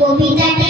我比他。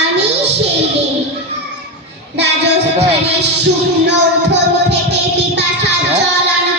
আমি সেই দিন রাজস্থানের শূন্য থেকে পিপাসার জল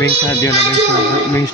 bem que está a Diana, bem que está a Diana, bem que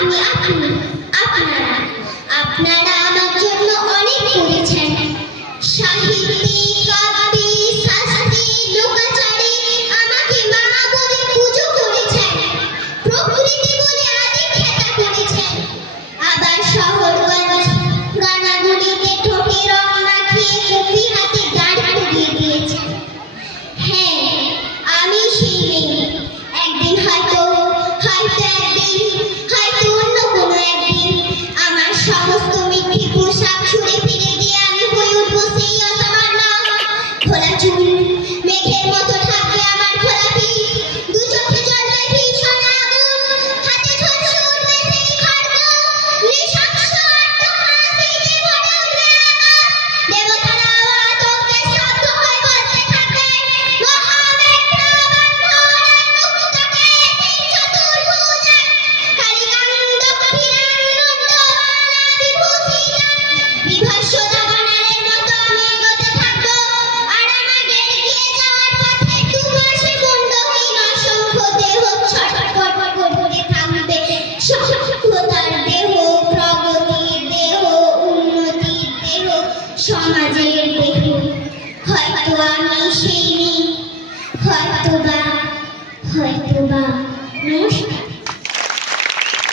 Yeah. হাজারের বেহু হয়তো আমি সেই নেই হয়তো বা হয়তো বা নমস্কার।